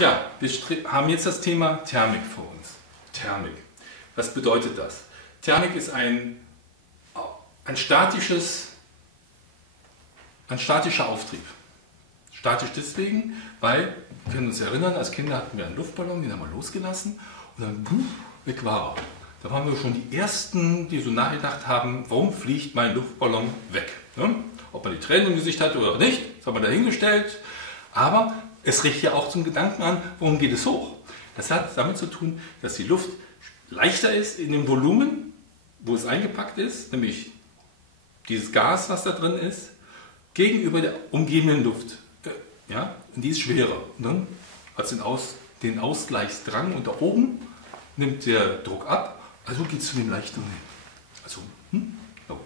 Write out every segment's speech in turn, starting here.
Ja, wir haben jetzt das Thema Thermik vor uns. Thermik. Was bedeutet das? Thermik ist ein statischer Auftrieb. Statisch deswegen, weil, wir können uns erinnern, als Kinder hatten wir einen Luftballon, den haben wir losgelassen und dann weg war er. Da waren wir schon die Ersten, die so nachgedacht haben, warum fliegt mein Luftballon weg? Ja? Ob man die Tränen im Gesicht hat oder nicht, das haben wir dahingestellt. Aber es regt ja auch zum Gedanken an, warum geht es hoch? Das hat damit zu tun, dass die Luft leichter ist in dem Volumen, wo es eingepackt ist, nämlich dieses Gas, was da drin ist, gegenüber der umgebenden Luft. Ja? Und die ist schwerer. Und dann hat es den Ausgleichsdrang und da oben nimmt der Druck ab, also geht es zu dem leichteren hin. Also,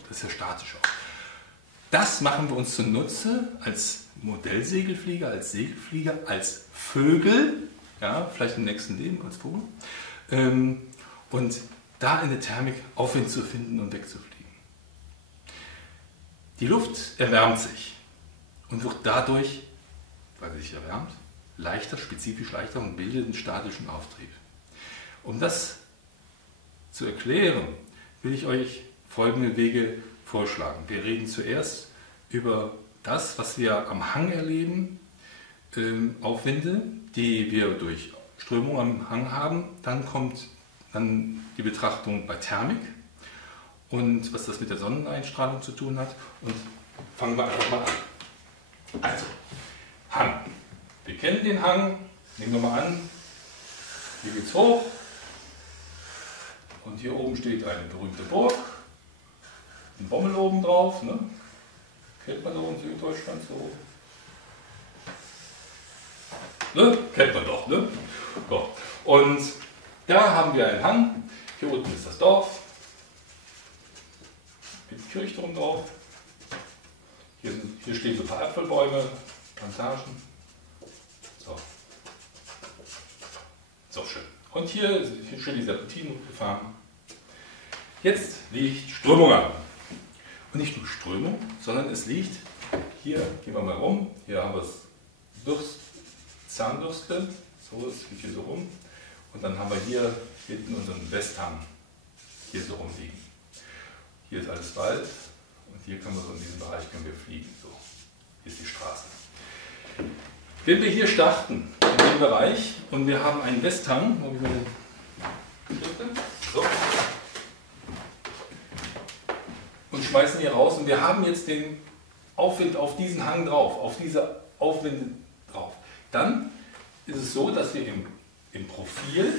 das ist ja statisch auch. Das machen wir uns zunutze als Modellsegelflieger, als Segelflieger, als Vögel, ja, vielleicht im nächsten Leben als Vogel, und da in der Thermik Aufwind zu finden und wegzufliegen. Die Luft erwärmt sich und wird dadurch, weil sie sich erwärmt, leichter, spezifisch leichter und bildet einen statischen Auftrieb. Um das zu erklären, will ich euch folgende Wege vorschlagen. Wir reden zuerst über das, was wir am Hang erleben, Aufwinde, die wir durch Strömung am Hang haben. Dann kommt die Betrachtung bei Thermik und was das mit der Sonneneinstrahlung zu tun hat. Und fangen wir einfach mal an. Also, Hang. Wir kennen den Hang. Nehmen wir mal an, hier geht es hoch. Und hier oben steht eine berühmte Burg. Ein Bommel oben drauf. Ne? Kennt man da in Süddeutschland so? Ne? Kennt man doch. Ne? So. Und da haben wir einen Hang. Hier unten ist das Dorf. Mit Kirchturm drauf. Hier stehen so ein paar Apfelbäume, Plantagen. So. So schön. Und hier schön die Serpentinen gefahren. Jetzt liegt Strömung an. Und nicht nur Strömung, sondern es liegt, hier, gehen wir mal rum, hier haben wir es Zahnbürste, so, es liegt hier so rum. Und dann haben wir hier hinten unseren Westhang, hier so rumliegen. Hier ist alles Wald und hier können wir so in diesem Bereich fliegen. So, hier ist die Straße. Wenn wir hier starten, in dem Bereich, und wir haben einen Westhang, wo ich mir den so, und schmeißen hier raus, und wir haben jetzt den Aufwind auf diesen Hang drauf, auf diese Aufwinde drauf. Dann ist es so, dass wir im Profil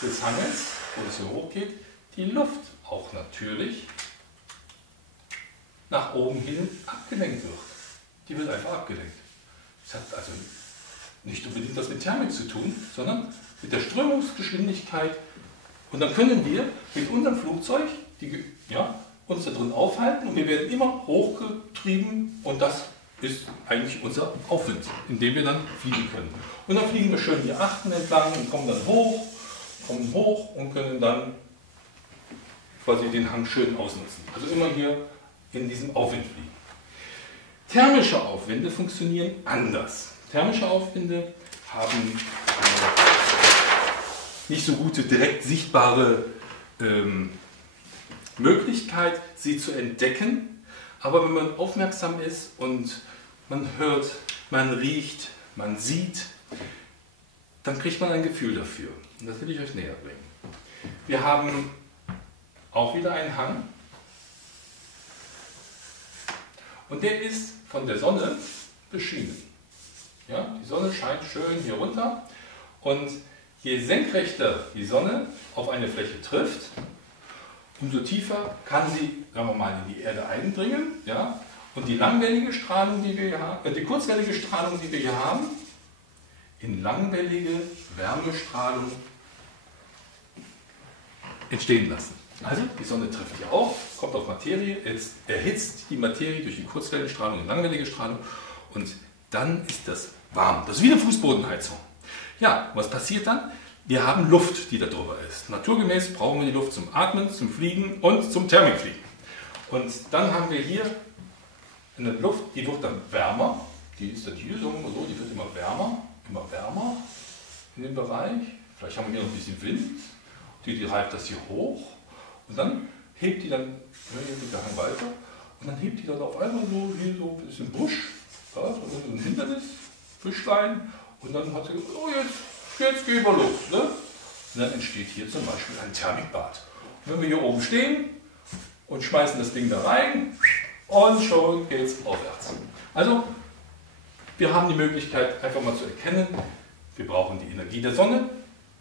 des Hanges, wo es hier hoch geht, die Luft auch natürlich nach oben hin abgelenkt wird. Die wird einfach abgelenkt. Das hat also nicht unbedingt was mit Thermik zu tun, sondern mit der Strömungsgeschwindigkeit. Und dann können wir mit unserem Flugzeug uns da drin aufhalten und wir werden immer hochgetrieben, und das ist eigentlich unser Aufwind, in dem wir dann fliegen können. Und dann fliegen wir schön die Achten entlang und kommen hoch und können dann quasi den Hang schön ausnutzen. Also immer hier in diesem Aufwind fliegen. Thermische Aufwinde funktionieren anders. Thermische Aufwinde haben nicht so gute, direkt sichtbare Möglichkeit, sie zu entdecken. Aber wenn man aufmerksam ist und man hört, man riecht, man sieht, dann kriegt man ein Gefühl dafür. Und das will ich euch näher bringen. Wir haben auch wieder einen Hang. Und der ist von der Sonne beschienen. Ja, die Sonne scheint schön hier runter. Und je senkrechter die Sonne auf eine Fläche trifft, umso tiefer kann sie, sagen wir mal, in die Erde eindringen. Ja? Und die langwellige Strahlung, die wir hier haben, die kurzwellige Strahlung, die wir hier haben, in langwellige Wärmestrahlung entstehen lassen. Also die Sonne trifft hier auf, kommt auf Materie, erhitzt die Materie durch die Kurzwellenstrahlung und langwellige Strahlung, und dann ist das warm. Das ist wie eine Fußbodenheizung. Ja, was passiert dann? Wir haben Luft, die da drüber ist. Naturgemäß brauchen wir die Luft zum Atmen, zum Fliegen und zum Thermikfliegen. Und dann haben wir hier eine Luft, die wird dann wärmer. Die ist dann hier so, die wird immer wärmer, dem Bereich. Vielleicht haben wir hier noch ein bisschen Wind. Die reibt das hier hoch. Und dann hebt die dann, hier geht der Hang weiter. Und dann hebt die dann auf einmal so, hier so ein bisschen Busch. Ja, so ein Hindernis, Büschlein. Und dann hat sie gesagt, oh jetzt gehen wir los. Ne? Und dann entsteht hier zum Beispiel ein Thermikbad. Und wenn wir hier oben stehen und schmeißen das Ding da rein und schon geht es aufwärts. Also wir haben die Möglichkeit einfach mal zu erkennen, wir brauchen die Energie der Sonne,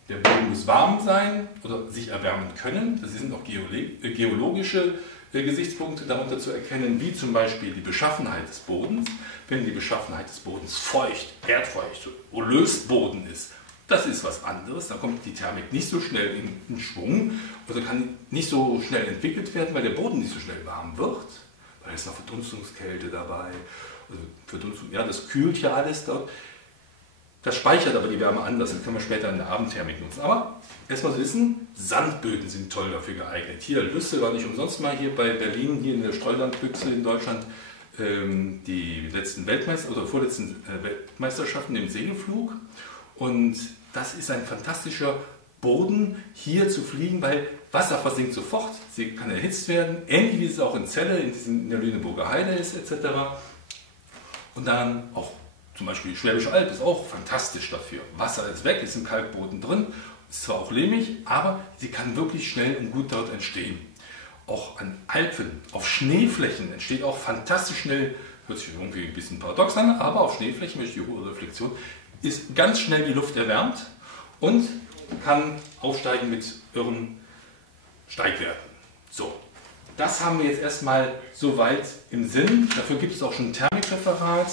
der Boden muss warm sein oder sich erwärmen können. Das sind auch geologische Gesichtspunkte darunter zu erkennen, wie zum Beispiel die Beschaffenheit des Bodens. Wenn die Beschaffenheit des Bodens feucht, erdfeucht, Lösboden ist, das ist was anderes. Dann kommt die Thermik nicht so schnell in Schwung oder kann nicht so schnell entwickelt werden, weil der Boden nicht so schnell warm wird. Weil es noch Verdunstungskälte dabei. Also Verdunstung, ja, das kühlt ja alles dort. Das speichert aber die Wärme anders. Das können wir später in der Abendthermik nutzen. Aber erstmal wissen, Sandböden sind toll dafür geeignet. Hier Lüsse war nicht umsonst mal hier bei Berlin, hier in der Streulandbüchse in Deutschland, die letzten oder vorletzten Weltmeisterschaften im Segelflug. Und das ist ein fantastischer Boden, hier zu fliegen, weil Wasser versinkt sofort, sie kann erhitzt werden, ähnlich wie es auch in Celle, in der Lüneburger Heide ist, etc. Und dann auch zum Beispiel die Schwäbische Alb ist auch fantastisch dafür. Wasser ist weg, ist im Kalkboden drin, ist zwar auch lehmig, aber sie kann wirklich schnell und gut dort entstehen. Auch an Alpen, auf Schneeflächen entsteht auch fantastisch schnell, hört sich irgendwie ein bisschen paradox an, aber auf Schneeflächen durch die hohe Reflexion ist ganz schnell die Luft erwärmt und kann aufsteigen mit irren Steigwerten. So, das haben wir jetzt erstmal soweit im Sinn. Dafür gibt es auch schon ein Thermikreferat,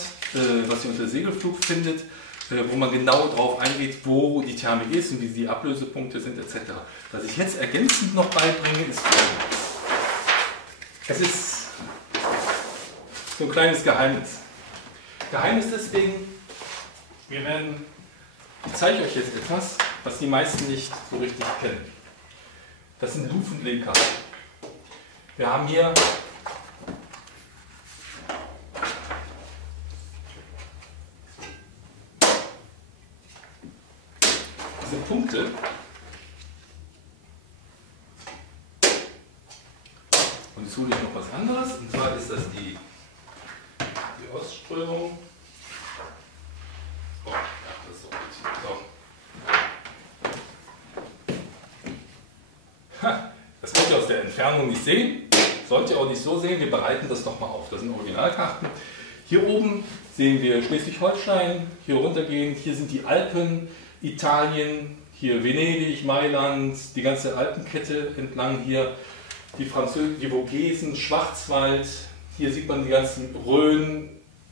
was ihr unter Segelflug findet, wo man genau darauf eingeht, wo die Thermik ist und wie die Ablösepunkte sind etc. Was ich jetzt ergänzend noch beibringe, ist Folgendes. Es ist so ein kleines Geheimnis. Geheimnis deswegen, ich zeige euch jetzt etwas, was die meisten nicht so richtig kennen. Das sind Luf- und Lehkarten. Wir haben hier diese Punkte. Und jetzt hole ich noch was anderes, und zwar ist das die Ostströmung. Oh, ja, das ist so. Das könnt ihr aus der Entfernung nicht sehen, sollt ihr auch nicht so sehen, wir bereiten das nochmal auf. Das sind Originalkarten. Hier oben sehen wir Schleswig-Holstein, hier runtergehend, hier sind die Alpen, Italien, hier Venedig, Mailand, die ganze Alpenkette entlang hier, die Vogesen, Schwarzwald, hier sieht man die ganzen Rhön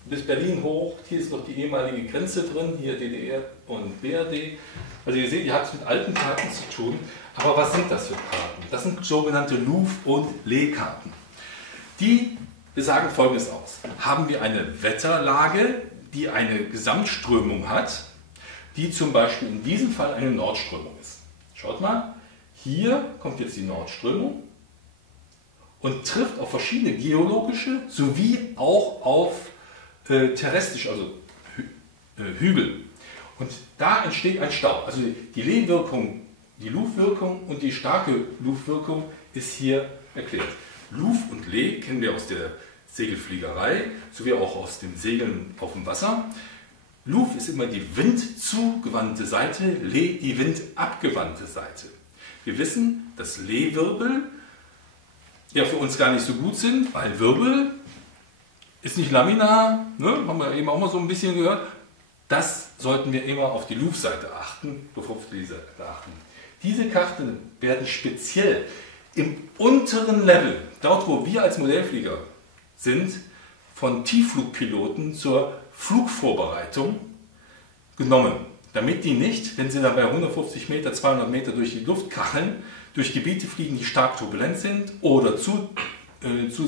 bis Berlin hoch, hier ist noch die ehemalige Grenze drin, hier DDR und BRD. Also ihr seht, ihr habt es mit alten Karten zu tun. Aber was sind das für Karten? Das sind sogenannte Luf- und Lehkarten. Die besagen Folgendes aus. Haben wir eine Wetterlage, die eine Gesamtströmung hat, die zum Beispiel in diesem Fall eine Nordströmung ist. Schaut mal, hier kommt jetzt die Nordströmung und trifft auf verschiedene geologische sowie auch auf terrestrische, also Hügel. Und da entsteht ein Stau. Also die Lehwirkung, die Lufwirkung und die starke Lufwirkung ist hier erklärt. Luf und Leh kennen wir aus der Segelfliegerei, sowie auch aus dem Segeln auf dem Wasser. Luf ist immer die windzugewandte Seite, Leh die windabgewandte Seite. Wir wissen, dass Lehwirbel ja für uns gar nicht so gut sind, weil Wirbel ist nicht laminar, ne? Haben wir eben auch mal so ein bisschen gehört. Das sollten wir immer auf die Lufseite achten, bevor wir auf die Seite achten. Diese Karten werden speziell im unteren Level, dort wo wir als Modellflieger sind, von Tiefflugpiloten zur Flugvorbereitung genommen, damit die nicht, wenn sie dann bei 150 Meter, 200 Meter durch die Luft kacheln, durch Gebiete fliegen, die stark turbulent sind oder zu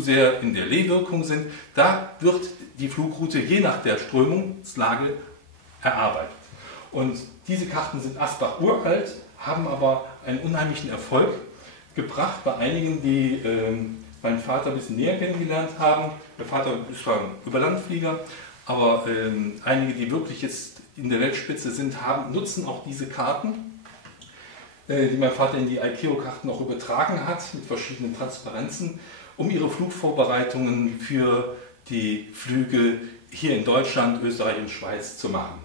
sehr in der Lehwirkung sind, da wird die Flugroute je nach der Strömungslage erarbeitet. Und diese Karten sind Asbach uralt, haben aber einen unheimlichen Erfolg gebracht bei einigen, die meinen Vater ein bisschen näher kennengelernt haben. Der Vater ist zwar ein Überlandflieger, aber einige, die wirklich jetzt in der Weltspitze sind, nutzen auch diese Karten, die mein Vater in die ICAO-Karten auch übertragen hat, mit verschiedenen Transparenzen, um ihre Flugvorbereitungen für die Flüge hier in Deutschland, Österreich und Schweiz zu machen.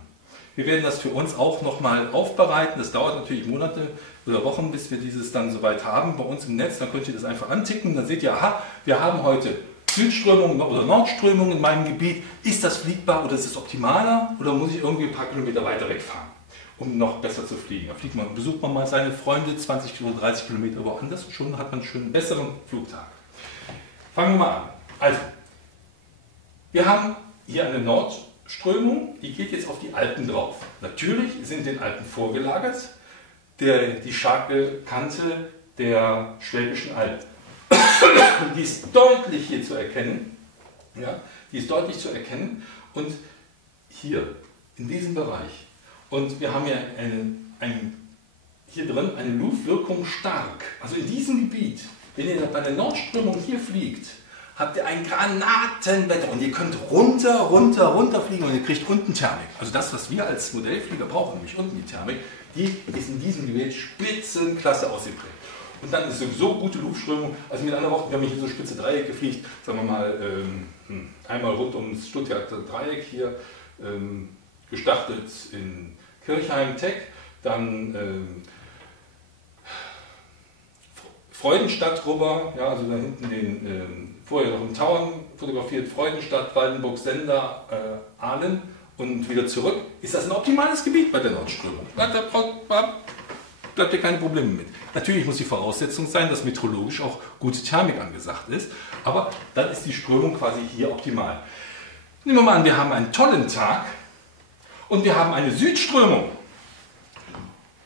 Wir werden das für uns auch nochmal aufbereiten. Das dauert natürlich Monate oder Wochen, bis wir dieses dann soweit haben bei uns im Netz. Dann könnt ihr das einfach anticken. Dann seht ihr, aha, wir haben heute Südströmung oder Nordströmung in meinem Gebiet. Ist das fliegbar oder ist es optimaler? Oder muss ich irgendwie ein paar Kilometer weiter wegfahren, um noch besser zu fliegen? Da besucht man mal seine Freunde 20 oder 30 Kilometer woanders und schon hat man einen schönen besseren Flugtag. Fangen wir mal an. Also, wir haben hier eine Nordströmung, die geht jetzt auf die Alpen drauf. Natürlich sind den Alpen vorgelagert die scharfe Kante der Schwäbischen Alb. Die ist deutlich hier zu erkennen. Ja, die ist deutlich zu erkennen. Und hier, in diesem Bereich. Und wir haben ja hier drin eine Luftwirkung stark. Also in diesem Gebiet, wenn ihr bei der Nordströmung hier fliegt, habt ihr ein Granatenwetter und ihr könnt runter fliegen und ihr kriegt unten Thermik. Also das, was wir als Modellflieger brauchen, nämlich unten die Thermik, die ist in diesem Gebiet Spitzenklasse ausgeprägt. Und dann ist sowieso gute Luftströmung. Also mit anderen Worten, wenn man hier so spitze Dreiecke fliegt, sagen wir mal einmal rund ums Stuttgarter Dreieck hier, gestartet in Kirchheim-Teck, dann Freudenstadt rüber, ja, also da hinten vorher noch im Tauern fotografiert, Freudenstadt, Waldenburg-Sender, Aalen und wieder zurück. Ist das ein optimales Gebiet bei der Nordströmung? Da bleibt ihr keine Probleme mit. Natürlich muss die Voraussetzung sein, dass meteorologisch auch gute Thermik angesagt ist, aber dann ist die Strömung quasi hier optimal. Nehmen wir mal an, wir haben einen tollen Tag und wir haben eine Südströmung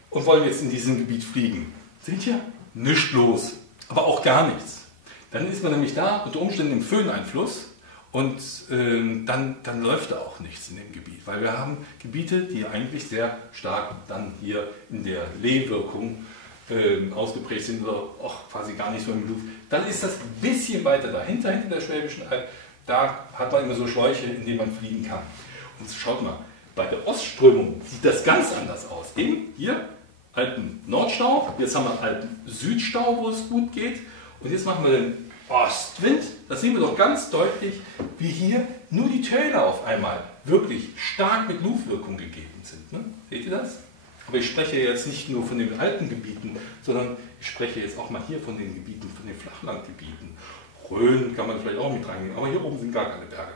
und wollen jetzt in diesem Gebiet fliegen. Seht ihr? Nichts los, aber auch gar nichts. Dann ist man nämlich da unter Umständen im Föhneinfluss und dann läuft da auch nichts in dem Gebiet, weil wir haben Gebiete, die eigentlich sehr stark dann hier in der Lehwirkung ausgeprägt sind oder auch quasi gar nicht so im Luft. Dann ist das ein bisschen weiter dahinter, hinter der Schwäbischen Alb, da hat man immer so Schläuche, in denen man fliegen kann. Und schaut mal, bei der Ostströmung sieht das ganz anders aus. Eben hier Alpen-Nordstau, jetzt haben wir Alpen-Südstau, wo es gut geht. Und jetzt machen wir den Ostwind. Da sehen wir doch ganz deutlich, wie hier nur die Täler auf einmal wirklich stark mit Luftwirkung gegeben sind. Ne? Seht ihr das? Aber ich spreche jetzt nicht nur von den Alpengebieten, sondern ich spreche jetzt auch mal hier von den Gebieten, von den Flachlandgebieten. Rhön kann man vielleicht auch mit reinnehmen, aber hier oben sind gar keine Berge.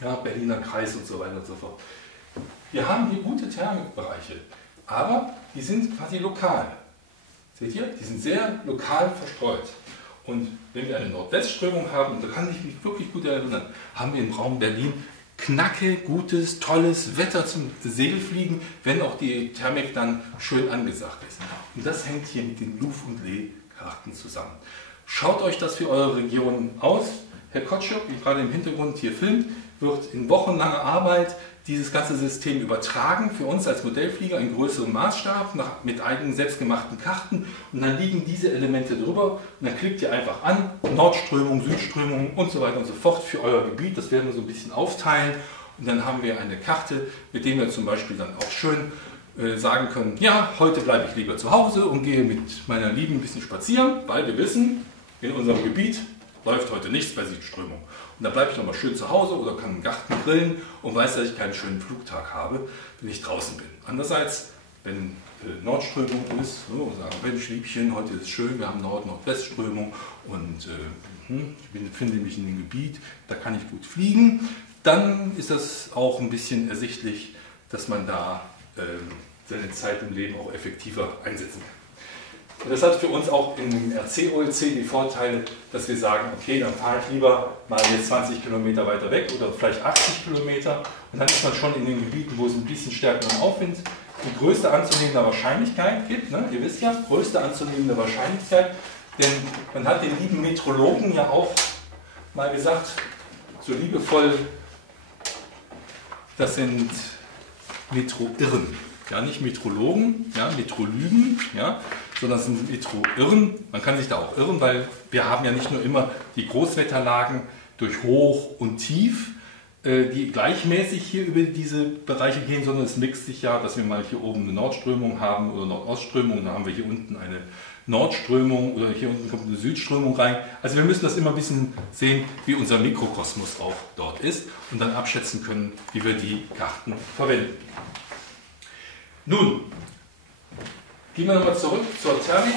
Ja, Berliner Kreis und so weiter und so fort. Wir haben hier gute Thermikbereiche, aber die sind quasi lokal. Seht ihr? Die sind sehr lokal verstreut. Und wenn wir eine Nordwestströmung haben, und da kann ich mich wirklich gut erinnern, haben wir im Raum Berlin knacke, gutes, tolles Wetter zum Segelfliegen, wenn auch die Thermik dann schön angesagt ist. Und das hängt hier mit den Luf- und Lee-Karten zusammen. Schaut euch das für eure Region aus. Herr Kotschuk, wie gerade im Hintergrund hier filmt, wird in wochenlanger Arbeit dieses ganze System übertragen, für uns als Modellflieger in größerem Maßstab, mit eigenen selbstgemachten Karten, und dann liegen diese Elemente drüber und dann klickt ihr einfach an, Nordströmung, Südströmung und so weiter und so fort für euer Gebiet. Das werden wir so ein bisschen aufteilen und dann haben wir eine Karte, mit der wir zum Beispiel dann auch schön sagen können, ja, heute bleibe ich lieber zu Hause und gehe mit meiner Lieben ein bisschen spazieren, weil wir wissen, in unserem Gebiet läuft heute nichts bei Südströmung. Und da bleibe ich nochmal schön zu Hause oder kann im Garten grillen und weiß, dass ich keinen schönen Flugtag habe, wenn ich draußen bin. Andererseits, wenn Nordströmung ist, so, sagen, Mensch, Liebchen, heute ist es schön, wir haben Nord-Nordwestströmung und ich befinde mich in einem Gebiet, da kann ich gut fliegen, dann ist das auch ein bisschen ersichtlich, dass man da seine Zeit im Leben auch effektiver einsetzen kann. Und das hat für uns auch im RC-OLC die Vorteile, dass wir sagen, okay, dann fahre ich lieber mal jetzt 20 Kilometer weiter weg oder vielleicht 80 Kilometer und dann ist man schon in den Gebieten, wo es ein bisschen stärkeren Aufwind, die größte anzunehmende Wahrscheinlichkeit gibt. Ne? Ihr wisst ja, größte anzunehmende Wahrscheinlichkeit, denn man hat den lieben Meteorologen ja auch mal gesagt, so liebevoll, das sind Meteorirren. Ja, nicht Meteorologen, ja, Meteorolügen, ja, sondern es sind Meteorirren. Man kann sich da auch irren, weil wir haben ja nicht nur immer die Großwetterlagen durch Hoch und Tief, die gleichmäßig hier über diese Bereiche gehen, sondern es mixt sich ja, dass wir mal hier oben eine Nordströmung haben oder Nordostströmung, dann haben wir hier unten eine Nordströmung oder hier unten kommt eine Südströmung rein. Also wir müssen das immer ein bisschen sehen, wie unser Mikrokosmos auch dort ist und dann abschätzen können, wie wir die Karten verwenden. Nun, gehen wir nochmal zurück zur Thermik.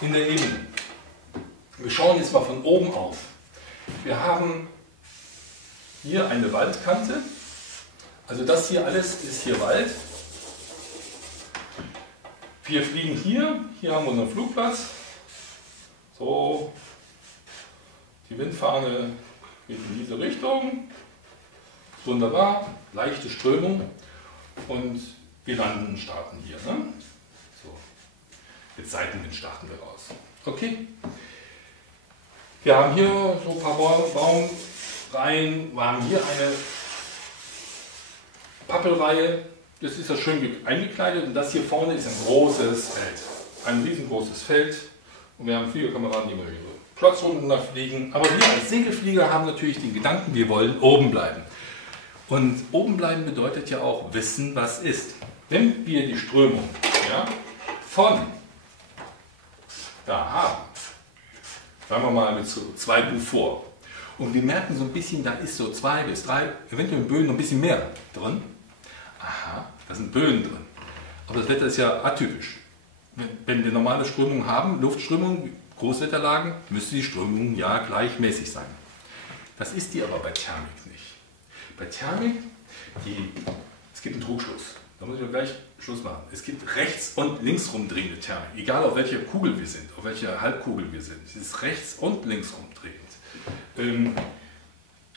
In der Ebene. Wir schauen jetzt mal von oben auf. Wir haben hier eine Waldkante. Also das hier alles ist hier Wald. Wir fliegen hier. Hier haben wir unseren Flugplatz. So. Die Windfahne geht in diese Richtung. Wunderbar. Leichte Strömung. Und wir landen und starten hier. Ne? So. Mit Seitenwind starten wir raus. Okay. Wir haben hier so ein paar Baumreihen, wir haben hier eine Pappelreihe, das ist ja schön eingekleidet und das hier vorne ist ein großes Feld. Ein riesengroßes Feld und wir haben Fliegerkameraden, die immer ihre Platzrunden da fliegen. Aber wir als Segelflieger haben natürlich den Gedanken, wir wollen oben bleiben. Und oben bleiben bedeutet ja auch wissen, was ist. Wenn wir die Strömung von da haben, sagen wir mal mit so 2 Beaufort. Und wir merken so ein bisschen, da ist so 2 bis 3, eventuell in Böen noch ein bisschen mehr drin. Aha, da sind Böen drin. Aber das Wetter ist ja atypisch. Wenn wir normale Strömungen haben, Luftströmungen, Großwetterlagen, müsste die Strömung ja gleichmäßig sein. Das ist die aber bei Thermik nicht. Bei Thermik, es gibt einen Trugschluss. Da muss ich gleich Schluss machen. Es gibt rechts und links rumdrehende Thermik. Egal auf welcher Kugel wir sind, auf welcher Halbkugel wir sind. Es ist rechts und links rumdrehend.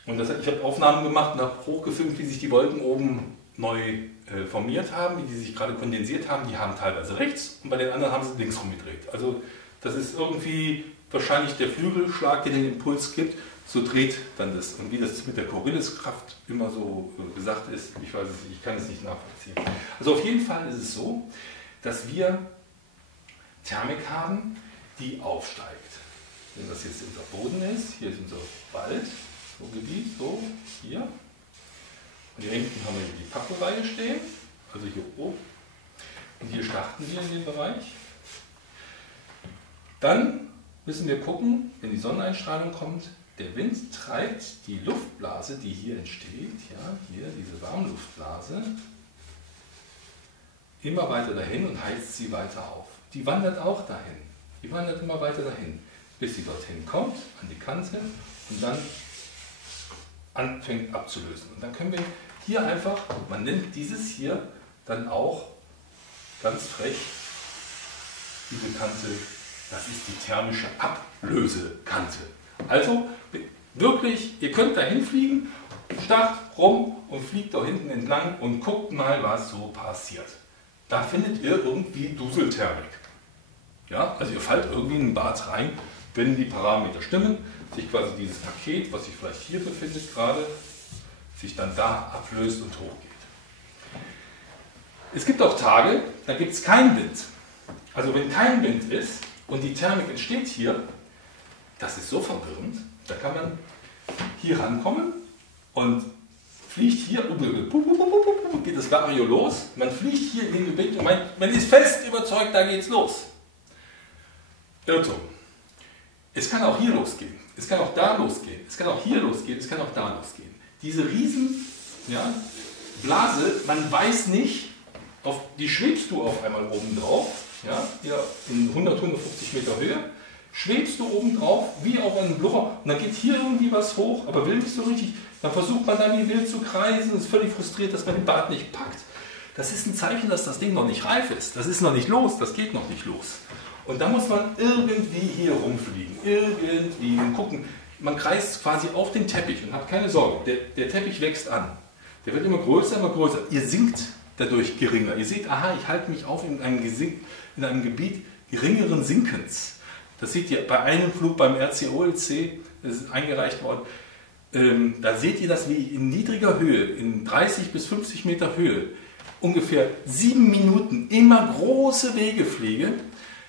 Und ich habe Aufnahmen gemacht und habe hochgefilmt, wie sich die Wolken oben neu formiert haben, wie die sich gerade kondensiert haben. Die haben teilweise rechts und bei den anderen haben sie links rumgedreht. Also das ist irgendwie wahrscheinlich der Flügelschlag, der den Impuls gibt. So dreht dann das. Und wie das mit der Corioliskraft immer so gesagt ist, ich weiß es nicht, ich kann es nicht nachvollziehen. Also auf jeden Fall ist es so, dass wir Thermik haben, die aufsteigt. Wenn das jetzt unser Boden ist, hier ist unser Wald, so Gebiet, so, hier. Und hier hinten haben wir die Pappelreihe stehen, also hier oben. Und hier starten wir in den Bereich. Dann müssen wir gucken, wenn die Sonneneinstrahlung kommt, der Wind treibt die Luftblase, die hier entsteht, ja, hier diese Warmluftblase, immer weiter dahin und heizt sie weiter auf. Die wandert auch dahin. Die wandert immer weiter dahin, bis sie dorthin kommt, an die Kante und dann anfängt abzulösen. Und dann können wir hier einfach, man nennt dieses hier dann auch ganz frech, diese Kante, das ist die thermische Ablösekante. Also wirklich, ihr könnt dahin fliegen, Start, rum und fliegt da hinten entlang und guckt mal, was so passiert. Da findet ihr irgendwie Duselthermik. Ja, also ihr fallt irgendwie in ein Bad rein, wenn die Parameter stimmen, sich quasi dieses Paket, was sich vielleicht hier befindet gerade, sich dann da ablöst und hochgeht. Es gibt auch Tage, da gibt es keinen Wind. Also wenn kein Wind ist und die Thermik entsteht hier, das ist so verwirrend, da kann man hier rankommen und fliegt hier, geht das Vario los, man fliegt hier in den Gebiet und man ist fest überzeugt, da geht's los. Irrtum. Es kann auch hier losgehen, es kann auch da losgehen, es kann auch hier losgehen, es kann auch da losgehen. Diese riesen Blase, man weiß nicht, die schwebst du auf einmal oben drauf, hier in 100, 150 Meter Höhe, schwebst du oben drauf, wie auf einem Blubber, und dann geht hier irgendwie was hoch, aber will nicht so richtig, dann versucht man dann wie wild zu kreisen und ist völlig frustriert, dass man den Bart nicht packt. Das ist ein Zeichen, dass das Ding noch nicht reif ist, das ist noch nicht los, das geht noch nicht los. Und da muss man irgendwie hier rumfliegen, irgendwie und gucken. Man kreist quasi auf den Teppich und hat keine Sorge, der Teppich wächst an. Der wird immer größer, immer größer. Ihr sinkt dadurch geringer. Ihr seht, aha, ich halte mich auf in einem Gebiet geringeren Sinkens. Das seht ihr bei einem Flug beim RCOLC, das ist eingereicht worden. Da seht ihr das, wie in niedriger Höhe, in 30 bis 50 Meter Höhe, ungefähr 7 Minuten immer große Wege fliege.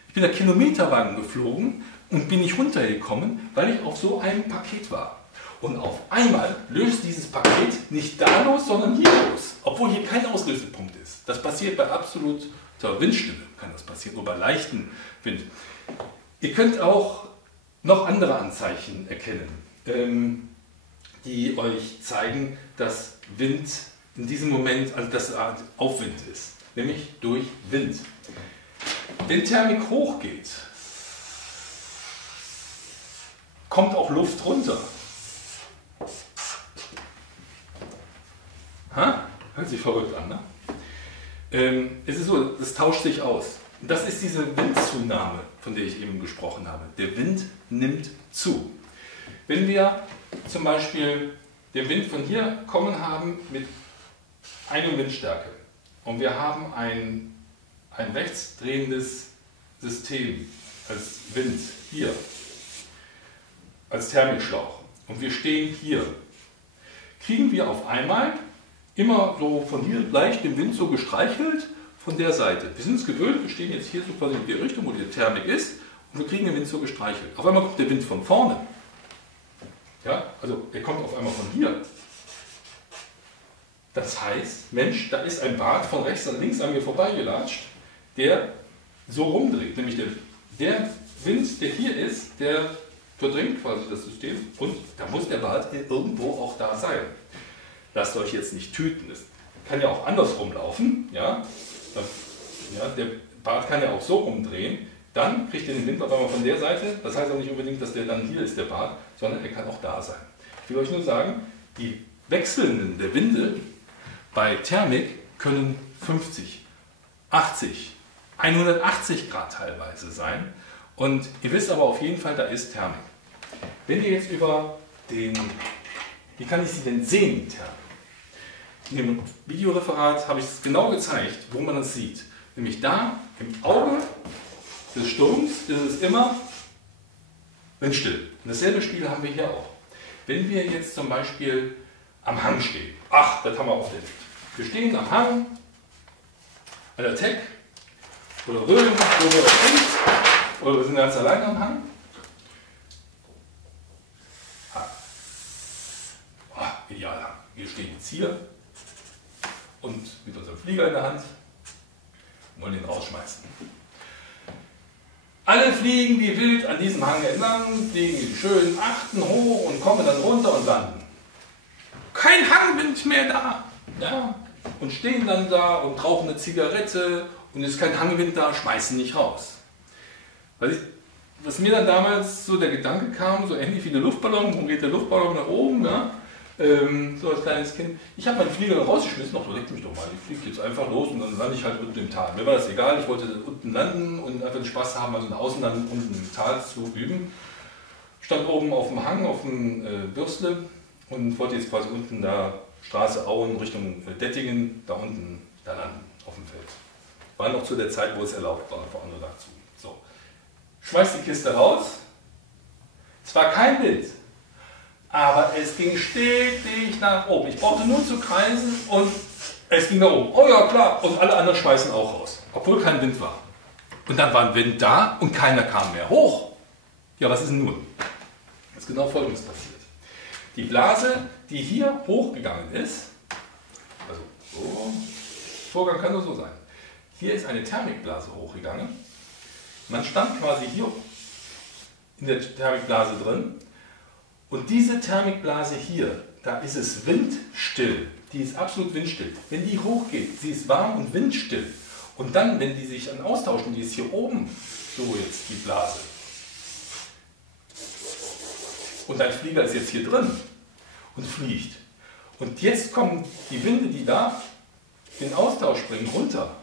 Ich bin da kilometerlang geflogen und bin nicht runtergekommen, weil ich auf so einem Paket war. Und auf einmal löst dieses Paket nicht da los, sondern hier los, obwohl hier kein Auslösepunkt ist. Das passiert bei absoluter Windstille, kann das passieren, nur bei leichtem Wind. Ihr könnt auch noch andere Anzeichen erkennen, die euch zeigen, dass Wind in diesem Moment, also dass Aufwind ist, nämlich durch Wind. Wenn Thermik hochgeht, kommt auch Luft runter. Hört sich verrückt an, ne? Es ist so, das tauscht sich aus. Das ist diese Windzunahme, von der ich eben gesprochen habe. Der Wind nimmt zu. Wenn wir zum Beispiel den Wind von hier kommen haben mit einer Windstärke und wir haben ein rechtsdrehendes System als Wind hier, als Thermikschlauch und wir stehen hier, kriegen wir auf einmal immer so von hier leicht den Wind so gestreichelt von der Seite. Wir sind es gewöhnt, wir stehen jetzt hier so quasi in die Richtung, wo die Thermik ist und wir kriegen den Wind so gestreichelt. Auf einmal kommt der Wind von vorne. Ja, also er kommt auf einmal von hier. Das heißt, Mensch, da ist ein Bart von rechts nach links an mir vorbeigelatscht, der so rumdreht. Nämlich der Wind, der hier ist, der verdrängt quasi das System und da muss der Bart irgendwo auch da sein. Lasst euch jetzt nicht tüten. Es kann ja auch andersrum laufen. Ja? Der Bart kann ja auch so rumdrehen. Dann kriegt ihr den Wind auf einmal von der Seite. Das heißt auch nicht unbedingt, dass der dann hier ist, der Bart, sondern er kann auch da sein. Ich will euch nur sagen, die Wechselnden der Winde bei Thermik können 50, 80, 180 Grad teilweise sein. Und ihr wisst aber auf jeden Fall, da ist Thermik. Wenn ihr jetzt über den, wie kann ich sie denn sehen, die Thermik? In dem Videoreferat habe ich es genau gezeigt, wo man das sieht. Nämlich da im Auge des Sturms ist es immer windstill. Und dasselbe Spiel haben wir hier auch. Wenn wir jetzt zum Beispiel am Hang stehen, ach, das haben wir auch erlebt. Wir stehen am Hang, an der Teck oder Röhren, wo wir sind, oder wir sind ganz allein am Hang. Oh, ideal Hang. Wir stehen jetzt hier und mit unserem Flieger in der Hand und wollen den rausschmeißen. Alle fliegen wie wild an diesem Hang entlang, fliegen schön achten hoch und kommen dann runter und landen. Kein Hangwind mehr da. Ja? Und stehen dann da und rauchen eine Zigarette und es ist kein Hangwind da, schmeißen nicht raus. Was mir dann damals so der Gedanke kam, so ähnlich wie der Luftballon, wo geht der Luftballon nach oben, ja? So als kleines Kind. Ich habe meinen Flieger rausgeschmissen, ach, leck mich doch mal, ich fliege jetzt einfach los und dann lande ich halt unten im Tal. Mir war das egal, ich wollte unten landen und einfach den Spaß haben, also eine Außenlandung unten im Tal zu üben. Ich stand oben auf dem Hang, auf dem Bürstle und wollte jetzt quasi unten da Straße Auen Richtung Dettingen, da unten da landen, auf dem Feld. War noch zu der Zeit, wo es erlaubt war, vor anderen Tag zu. So. Schmeiß die Kiste raus, es war kein Wind. Aber es ging stetig nach oben. Ich brauchte nur zu kreisen und es ging nach oben. Oh ja, klar. Und alle anderen schmeißen auch raus. Obwohl kein Wind war. Und dann war ein Wind da und keiner kam mehr hoch. Ja, was ist denn nun? Es ist genau Folgendes passiert. Die Blase, die hier hochgegangen ist, also so, Vorgang kann nur so sein. Hier ist eine Thermikblase hochgegangen. Man stand quasi hier in der Thermikblase drin. Und diese Thermikblase hier, da ist es windstill. Die ist absolut windstill. Wenn die hochgeht, sie ist warm und windstill. Und dann, wenn die sich dann austauschen, die ist hier oben, so jetzt die Blase. Und dein Flieger ist jetzt hier drin und fliegt. Und jetzt kommen die Winde, die da den Austausch bringen, runter.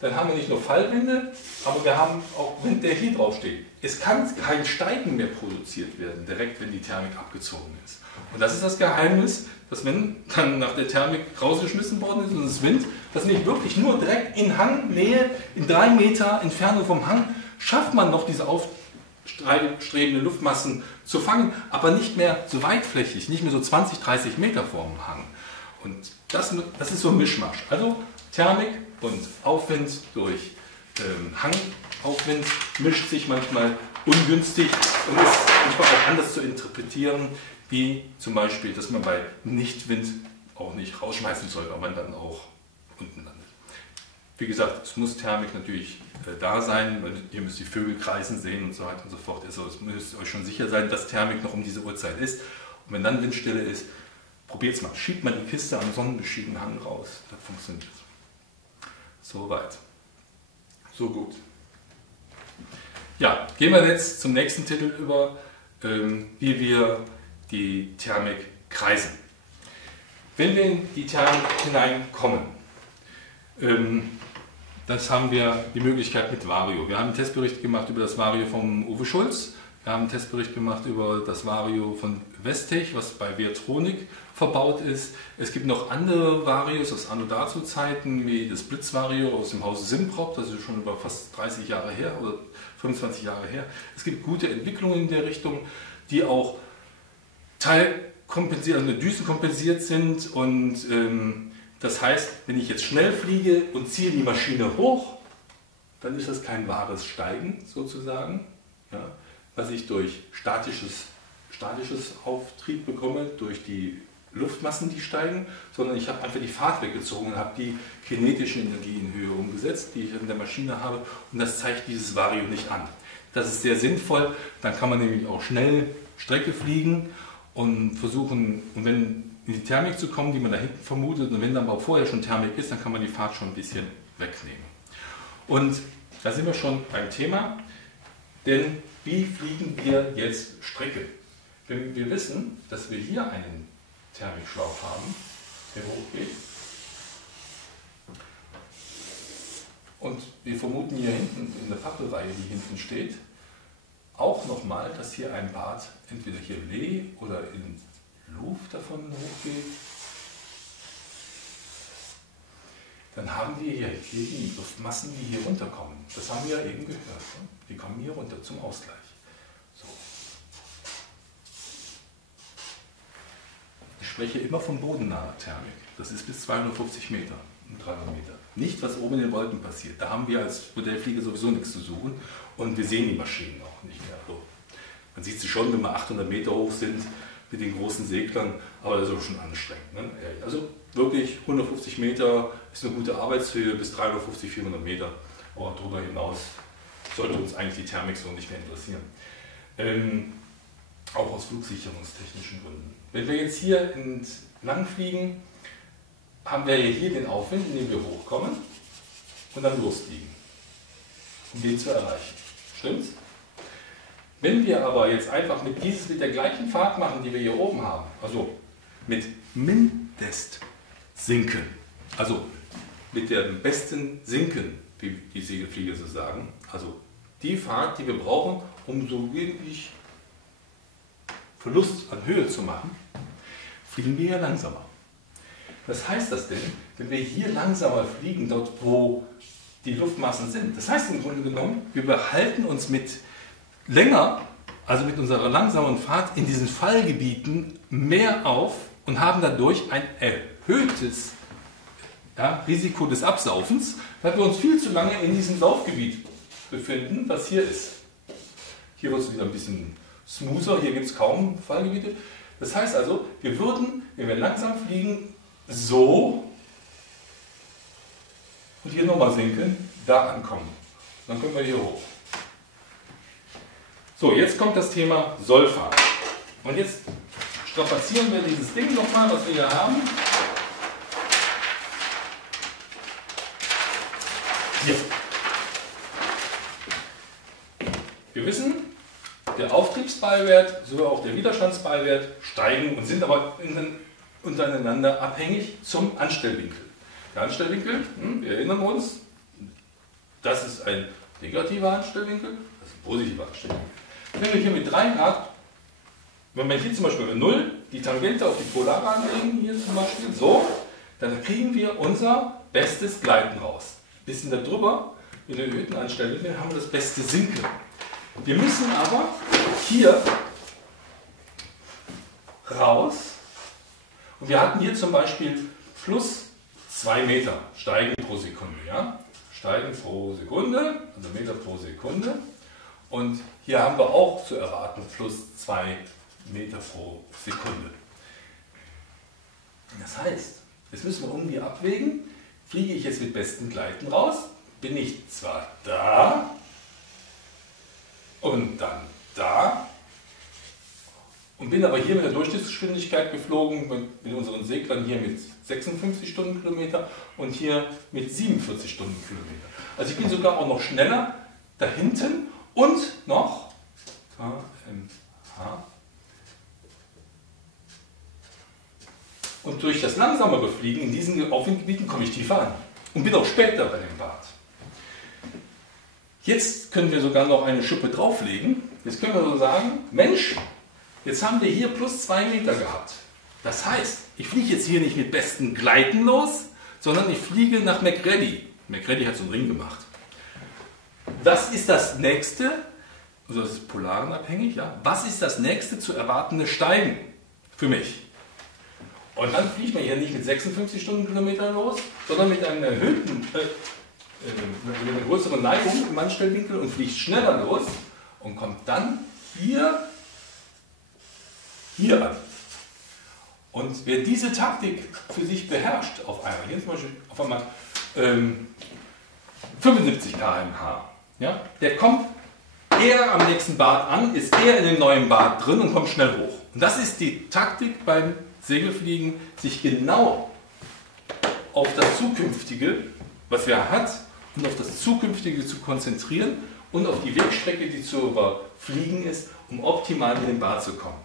Dann haben wir nicht nur Fallwinde, aber wir haben auch Wind, der hier drauf steht. Es kann kein Steigen mehr produziert werden, direkt wenn die Thermik abgezogen ist. Und das ist das Geheimnis, dass wenn dann nach der Thermik rausgeschmissen worden ist und es Wind, dass nicht wirklich nur direkt in Hangnähe, in 3 Meter Entfernung vom Hang, schafft man noch diese aufstrebenden Luftmassen zu fangen, aber nicht mehr so weitflächig, nicht mehr so 20, 30 Meter vorm Hang. Und das ist so ein Mischmasch. Also Thermik und Aufwind durch Hangaufwind mischt sich manchmal ungünstig und ist manchmal auch anders zu interpretieren, wie zum Beispiel, dass man bei Nichtwind auch nicht rausschmeißen soll, weil man dann auch unten landet. Wie gesagt, es muss Thermik natürlich da sein, weil ihr müsst die Vögel kreisen sehen und so weiter und so fort. Also es müsst euch schon sicher sein, dass Thermik noch um diese Uhrzeit ist. Und wenn dann Windstille ist, probiert es mal. Schiebt mal die Kiste am sonnenbeschienenen Hang raus. Das funktioniert. So weit. So gut. Ja, gehen wir jetzt zum nächsten Titel über, wie wir die Thermik kreisen. Wenn wir in die Thermik hineinkommen, das haben wir die Möglichkeit mit Vario. Wir haben einen Testbericht gemacht über das Vario von Uwe Schulz. Wir haben einen Testbericht gemacht über das Vario von Westech, was bei Viatronic verbaut ist. Es gibt noch andere Varios aus Anno dazu Zeiten, wie das Blitzvario aus dem Hause Simprop, das ist schon über fast 30 Jahre her oder 25 Jahre her. Es gibt gute Entwicklungen in der Richtung, die auch teilkompensiert, also mit Düsen kompensiert sind und das heißt, wenn ich jetzt schnell fliege und ziehe die Maschine hoch, dann ist das kein wahres Steigen sozusagen, ja, was ich durch statisches Auftrieb bekomme, durch die Luftmassen, die steigen, sondern ich habe einfach die Fahrt weggezogen und habe die kinetische Energie in Höhe umgesetzt, die ich in der Maschine habe, und das zeigt dieses Vario nicht an. Das ist sehr sinnvoll, dann kann man nämlich auch schnell Strecke fliegen und versuchen, und wenn in die Thermik zu kommen, die man da hinten vermutet, und wenn dann aber vorher schon Thermik ist, dann kann man die Fahrt schon ein bisschen wegnehmen. Und da sind wir schon beim Thema, denn wie fliegen wir jetzt Strecke? Wenn wir wissen, dass wir hier einen Thermikschlauch haben, der hochgeht, und wir vermuten hier hinten in der Pappelreihe, die hinten steht, auch nochmal, dass hier ein Bad entweder hier Lee oder in Luft davon hochgeht, dann haben wir hier die Luftmassen, die hier runterkommen. Das haben wir ja eben gehört. Ne? Die kommen hier runter zum Ausgleich. So. Ich spreche immer von bodennaher Thermik. Das ist bis 250 Meter und 300 Meter. Nicht, was oben in den Wolken passiert. Da haben wir als Modellflieger sowieso nichts zu suchen und wir sehen die Maschinen auch nicht mehr. Also, man sieht sie schon, wenn wir 800 Meter hoch sind, mit den großen Seglern, aber das ist auch schon anstrengend. Ne? Also wirklich 150 Meter ist eine gute Arbeitshöhe, bis 350, 400 Meter. Aber darüber hinaus sollte uns eigentlich die Thermik so nicht mehr interessieren. Auch aus flugsicherungstechnischen Gründen. Wenn wir jetzt hier entlang fliegen, haben wir hier den Aufwind, indem wir hochkommen und dann losfliegen, um den zu erreichen. Stimmt's? Wenn wir aber jetzt einfach mit der gleichen Fahrt machen, die wir hier oben haben, also mit Mindestsinken, also mit dem besten Sinken, wie die Segelflieger so sagen, also die Fahrt, die wir brauchen, um so wenig Verlust an Höhe zu machen, fliegen wir ja langsamer. Was heißt das denn, wenn wir hier langsamer fliegen, dort wo die Luftmassen sind? Das heißt im Grunde genommen, wir behalten uns mit also mit unserer langsamen Fahrt in diesen Fallgebieten mehr auf und haben dadurch ein erhöhtes Risiko des Absaufens, weil wir uns viel zu lange in diesem Laufgebiet befinden, was hier ist. Hier wird es wieder ein bisschen smoother, hier gibt es kaum Fallgebiete. Das heißt also, wir würden, wenn wir langsam fliegen, so und hier nochmal sinken, da ankommen. Dann können wir hier hoch. So, jetzt kommt das Thema Sollfahrt. Und jetzt strapazieren wir dieses Ding nochmal, was wir hier haben. Hier. Wir wissen, der Auftriebsbeiwert sowie auch der Widerstandsbeiwert steigen und sind aber untereinander abhängig zum Anstellwinkel. Der Anstellwinkel, wir erinnern uns, das ist ein negativer Anstellwinkel, das ist ein positiver Anstellwinkel. Wenn wir hier mit 3 Grad, wenn wir hier zum Beispiel mit 0 die Tangente auf die Polare anlegen, hier zum Beispiel, so, dann kriegen wir unser bestes Gleiten raus. Ein bisschen darüber, in den erhöhten Anstellwinkel, haben wir das beste Sinken. Wir müssen aber hier raus, und wir hatten hier zum Beispiel Schluss 2 Meter Steigen pro Sekunde. Ja? Steigen pro Sekunde, also Meter pro Sekunde. Und hier haben wir auch zu erwarten plus 2 Meter pro Sekunde. Das heißt, jetzt müssen wir irgendwie abwägen, fliege ich jetzt mit besten Gleiten raus, bin ich zwar da und dann da und bin aber hier mit der Durchschnittsgeschwindigkeit geflogen, mit unseren Seglern hier mit 56 Stundenkilometer und hier mit 47 Stundenkilometer. Also ich bin sogar auch noch schneller da hinten und noch km/h. Und durch das langsamere Fliegen in diesen Aufwindgebieten komme ich tiefer an und bin auch später bei dem Bad. Jetzt können wir sogar noch eine Schippe drauflegen. Jetzt können wir so sagen, Mensch, jetzt haben wir hier plus 2 Meter gehabt. Das heißt, ich fliege jetzt hier nicht mit besten Gleiten los, sondern ich fliege nach McGrady. McGrady hat so einen Ring gemacht. Was ist das nächste, also das ist polarenabhängig, ja? Was ist das nächste zu erwartende Steigen für mich? Und dann fliegt man hier nicht mit 56 Stundenkilometern los, sondern mit einer erhöhten, mit einer größeren Neigung im Anstellwinkel und fliegt schneller los und kommt dann hier an. Und wer diese Taktik für sich beherrscht, auf einmal, hier zum Beispiel auf einmal 75 km/h, ja, der kommt eher am nächsten Bad an, ist eher in dem neuen Bad drin und kommt schnell hoch. Und das ist die Taktik beim Segelfliegen, sich genau auf das Zukünftige, was wer hat, und auf das Zukünftige zu konzentrieren und auf die Wegstrecke, die zu überfliegen ist, um optimal in den Bad zu kommen.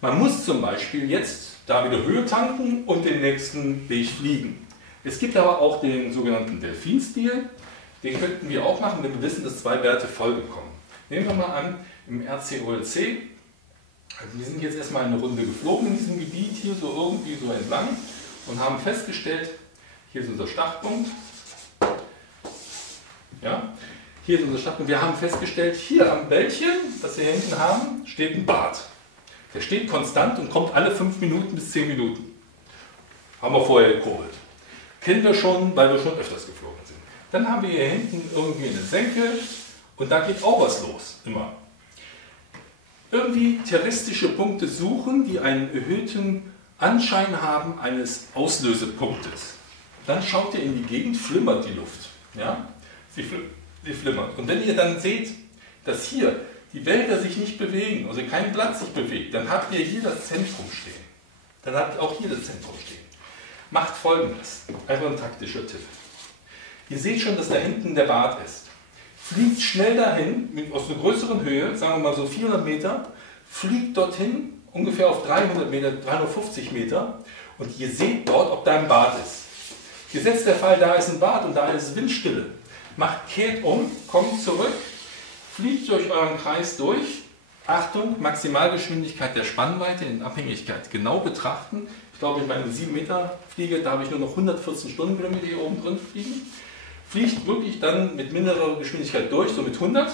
Man muss zum Beispiel jetzt da wieder Höhe tanken und den nächsten Weg fliegen. Es gibt aber auch den sogenannten Delfinstil, den könnten wir auch machen, wenn wir wissen, dass 2 Werte Folge kommen. Nehmen wir mal an, im RCOLC, also wir sind jetzt erstmal eine Runde geflogen in diesem Gebiet, hier so irgendwie so entlang und haben festgestellt, hier ist unser Startpunkt. Ja, hier ist unser Startpunkt. Wir haben festgestellt, hier am Bällchen, das wir hier hinten haben, steht ein Bad. Der steht konstant und kommt alle 5 Minuten bis 10 Minuten. Haben wir vorher gekurbelt. Kennen wir schon, weil wir schon öfters geflogen sind. Dann haben wir hier hinten irgendwie eine Senke und da geht auch was los, immer. Irgendwie terrestische Punkte suchen, die einen erhöhten Anschein haben eines Auslösepunktes. Dann schaut ihr in die Gegend, flimmert die Luft. Ja? Sie flimmert. Und wenn ihr dann seht, dass hier die Wälder sich nicht bewegen, also kein Blatt sich bewegt, dann habt ihr hier das Zentrum stehen. Dann habt ihr auch hier das Zentrum stehen. Macht Folgendes, einfach ein taktischer Tipp. Ihr seht schon, dass da hinten der Bad ist. Fliegt schnell dahin, aus einer größeren Höhe, sagen wir mal so 400 Meter, fliegt dorthin, ungefähr auf 300 Meter, 350 Meter und ihr seht dort, ob da ein Bad ist. Gesetzt der Fall, da ist ein Bad und da ist Windstille. Kehrt um, kommt zurück, fliegt durch euren Kreis durch. Achtung, Maximalgeschwindigkeit der Spannweite in Abhängigkeit genau betrachten. Ich glaube, in meinem 7 Meter Flieger darf ich nur noch 114 Stundenkilometer hier oben drin fliegen. Fliegt wirklich dann mit mittlerer Geschwindigkeit durch, so mit 100.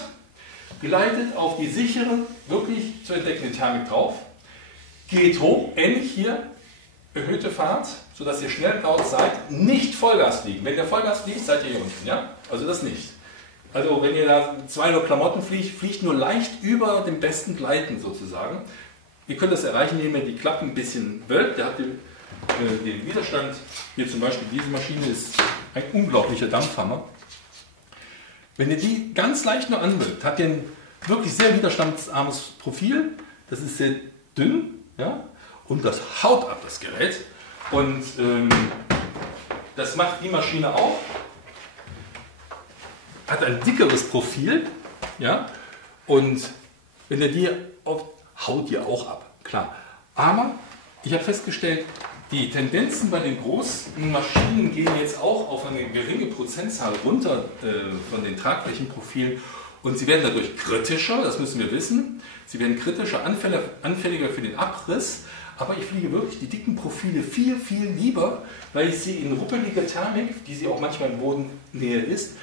Gleitet auf die sichere, wirklich zu entdeckende Thermik drauf. Geht hoch, ähnlich hier, erhöhte Fahrt, sodass ihr schnell dort seid. Nicht Vollgas fliegen. Wenn ihr Vollgas fliegt, seid ihr hier unten. Ja? Also das nicht. Also wenn ihr da 2 Klamotten fliegt, fliegt nur leicht über dem besten Gleiten sozusagen. Ihr könnt das erreichen, indem ihr die Klappen ein bisschen wölbt. Der hat den Widerstand. Hier zum Beispiel, diese Maschine ist ein unglaublicher Dampfhammer. Wenn ihr die ganz leicht nur anwölbt, habt ihr ein wirklich sehr widerstandsarmes Profil. Das ist sehr dünn, ja? Und das haut ab, das Gerät. Und das macht die Maschine auch. Hat ein dickeres Profil, ja? Und wenn ihr die haut ihr auch ab, klar. Aber ich habe festgestellt, die Tendenzen bei den großen Maschinen gehen jetzt auch auf eine geringe Prozentzahl runter von den Tragflächenprofilen und sie werden dadurch kritischer, das müssen wir wissen. Sie werden kritischer, anfälliger für den Abriss, aber ich fliege wirklich die dicken Profile viel, viel lieber, weil ich sie in ruppeliger Thermik, die sie auch manchmal in Bodennähe ist,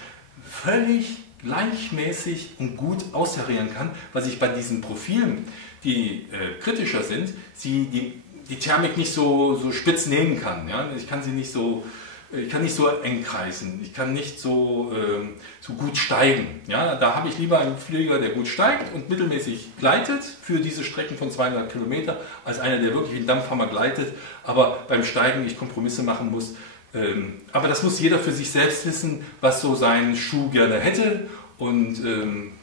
völlig gleichmäßig und gut austarieren kann, was ich bei diesen Profilen, die kritischer sind, die Thermik nicht so spitz nehmen kann. Ja? Ich kann sie nicht so ich kann nicht so eng kreisen, ich kann nicht so gut steigen. Ja? Da habe ich lieber einen Flieger, der gut steigt und mittelmäßig gleitet für diese Strecken von 200 Kilometer, als einer, der wirklich wie ein Dampfhammer gleitet, aber beim Steigen ich Kompromisse machen muss. Aber das muss jeder für sich selbst wissen, was so sein Schuh gerne hätte. Und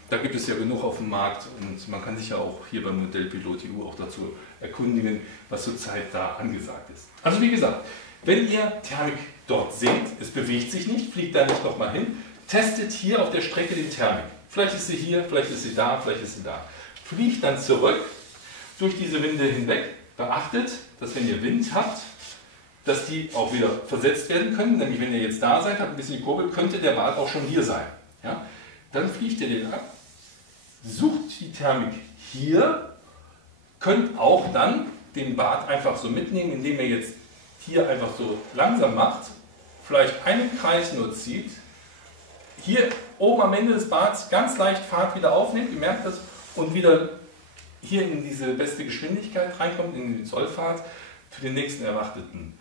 da gibt es ja genug auf dem Markt und man kann sich ja auch hier beim Modell Pilot EU auch dazu erkundigen, was zurzeit da angesagt ist. Also wie gesagt, wenn ihr Thermik dort seht, es bewegt sich nicht, fliegt da nicht nochmal hin, testet hier auf der Strecke den Thermik. Vielleicht ist sie hier, vielleicht ist sie da, vielleicht ist sie da. Fliegt dann zurück durch diese Winde hinweg. Beachtet, dass wenn ihr Wind habt, dass die auch wieder versetzt werden können. Nämlich wenn ihr jetzt da seid, habt ein bisschen die Kurbel, könnte der Bart auch schon hier sein. Ja? Dann fliegt ihr den ab, sucht die Thermik hier, könnt auch dann den Bart einfach so mitnehmen, indem ihr jetzt hier einfach so langsam macht, vielleicht einen Kreis nur zieht, hier oben am Ende des Barts ganz leicht Fahrt wieder aufnimmt, ihr merkt das, und wieder hier in diese beste Geschwindigkeit reinkommt, in die Zollfahrt für den nächsten erwarteten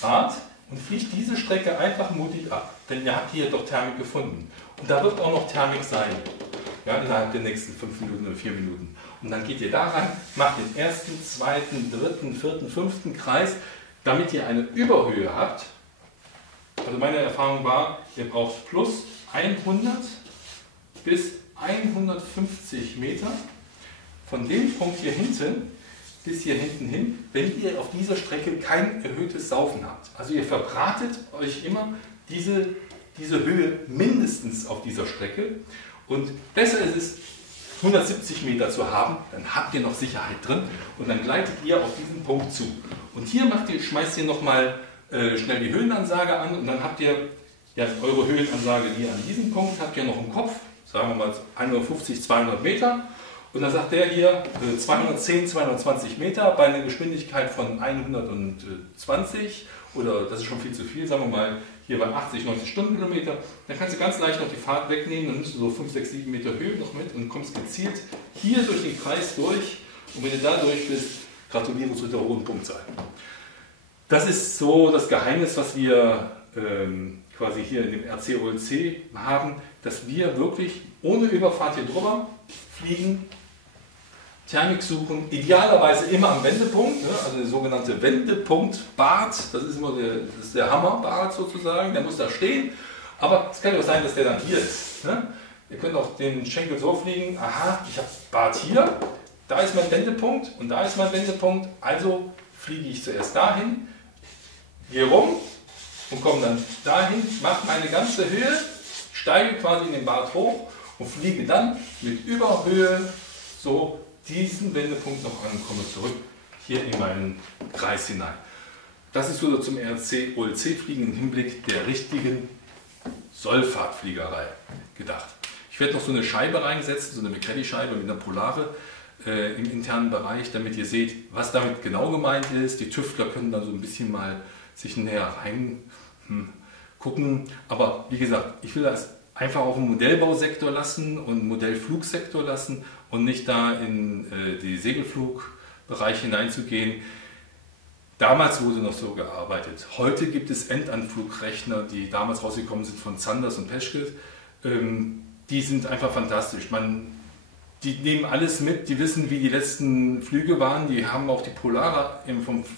Bart und fliegt diese Strecke einfach mutig ab, denn ihr habt hier doch Thermik gefunden. Und da wird auch noch Thermik sein, ja, innerhalb der nächsten 5 Minuten oder 4 Minuten. Und dann geht ihr da rein, macht den ersten, zweiten, dritten, vierten, fünften Kreis, damit ihr eine Überhöhe habt. Also meine Erfahrung war, ihr braucht plus 100 bis 150 Meter von dem Punkt hier hinten bis hier hinten hin, wenn ihr auf dieser Strecke kein erhöhtes Saufen habt. Also ihr verbratet euch immer diese Höhe mindestens auf dieser Strecke und besser ist es, 170 Meter zu haben, dann habt ihr noch Sicherheit drin und dann gleitet ihr auf diesen Punkt zu. Und hier schmeißt ihr nochmal schnell die Höhenansage an und dann habt ihr ja eure Höhenansage hier an diesem Punkt, habt ihr noch im Kopf, sagen wir mal 150, 200 Meter. Und dann sagt der hier 210, 220 Meter bei einer Geschwindigkeit von 120 oder das ist schon viel zu viel, sagen wir mal hier bei 80, 90 Stundenkilometer. Dann kannst du ganz leicht noch die Fahrt wegnehmen, dann nimmst du so 5, 6, 7 Meter Höhe noch mit und kommst gezielt hier durch den Kreis durch. Und wenn du da durch bist, gratuliere zu der hohen Punktzahl. Das ist so das Geheimnis, was wir quasi hier in dem RC-OLC haben, dass wir wirklich ohne Überfahrt hier drüber fliegen, Thermik suchen, idealerweise immer am Wendepunkt, ne? Also der sogenannte Wendepunkt-Bart, das ist immer der Hammerbart sozusagen, der muss da stehen, aber es kann ja auch sein, dass der dann hier ist. Ne? Ihr könnt auch den Schenkel so fliegen, aha, ich habe Bart hier, da ist mein Wendepunkt und da ist mein Wendepunkt, also fliege ich zuerst dahin, gehe rum und komme dann dahin, mache meine ganze Höhe, steige quasi in den Bart hoch und fliege dann mit Überhöhe so diesen Wendepunkt noch an und komme zurück hier in meinen Kreis hinein. Das ist so zum RC-OLC-Fliegen im Hinblick der richtigen Sollfahrtfliegerei gedacht. Ich werde noch so eine Scheibe reinsetzen, so eine McCready-Scheibe mit einer Polare im internen Bereich, damit ihr seht, was damit genau gemeint ist. Die Tüftler können dann so ein bisschen mal sich näher rein gucken. Aber wie gesagt, ich will das einfach auch im Modellbausektor lassen und Modellflugsektor lassen und nicht da in die Segelflugbereiche hineinzugehen. Damals wurde noch so gearbeitet. Heute gibt es Endanflugrechner, die damals rausgekommen sind von Zanders und Peschke. Die sind einfach fantastisch. Die nehmen alles mit, die wissen, wie die letzten Flüge waren. Die haben auch die Polare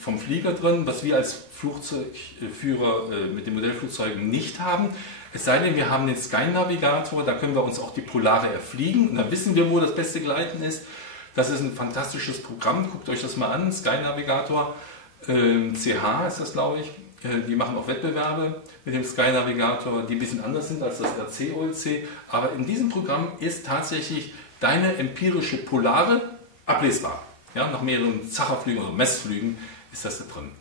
vom Flieger drin, was wir als Flugzeugführer mit den Modellflugzeugen nicht haben. Es sei denn, wir haben den Sky-Navigator, da können wir uns auch die Polare erfliegen und dann wissen wir, wo das beste Gleiten ist. Das ist ein fantastisches Programm, guckt euch das mal an, Sky-Navigator, CH ist das, glaube ich. Die machen auch Wettbewerbe mit dem Sky-Navigator, die ein bisschen anders sind als das RC-OLC. Aber in diesem Programm ist tatsächlich deine empirische Polare ablesbar. Ja, nach mehreren Zacherflügen oder Messflügen ist das da drin.